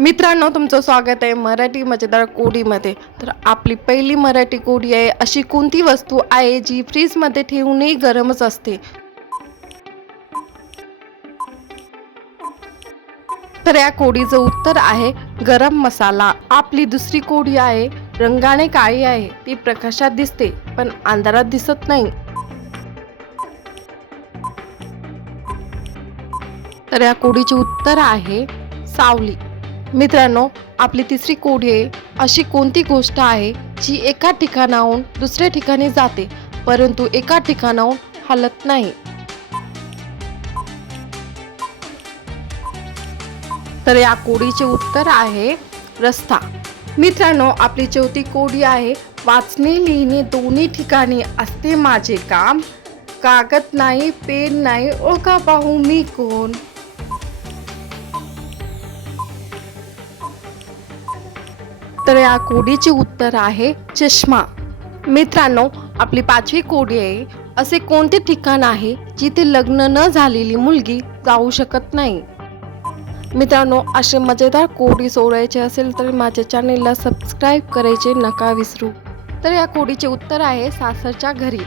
मित्रांनो तुमचं स्वागत आहे मराठी मजेदार कोडीमध्ये. तर आपली पहिली मराठी कोडी आहे अशी कोणती वस्तू आहे जी फ्रीजमध्ये ठेवूनही गरमच असते? तर या कोडीचं उत्तर आहे गरम मसाला. आपली दुसरी कोडी आहे रंगाने काळी आहे. ती प्रकाशात दिसते पण अंधारात दिसत नाही. तर या कोडीचे उत्तर आहे सावली. मित्रांनो आपली तिसरी कोडी आहे अशी कोणती गोष्ट आहे जी एका ठिकाणाहून दुसऱ्या ठिकाणी जाते परंतु एका ठिकाणाहून हलत नाही? तर या कोडीचे उत्तर आहे रस्ता. मित्रांनो आपली चौथी कोडी आहे वाचणे लिहिणे दोन्ही ठिकाणी असते माझे काम. कागद नाही पेन नाही ओळखा पाहू मी कोण? तर या कोडीचे उत्तर आहे चष्मा. मित्रांनो आपली पाचवी कोडी आहे. असे कोणते ठिकाण आहे जिथे लग्न न झालेली मुलगी जाऊ शकत नाही? मित्रांनो असे मजेदार कोडी सोडायचे असेल तर माझ्या चॅनेलला सबस्क्राईब करायचे नका विसरू. तर या कोडीचे उत्तर आहे सासरच्या घरी.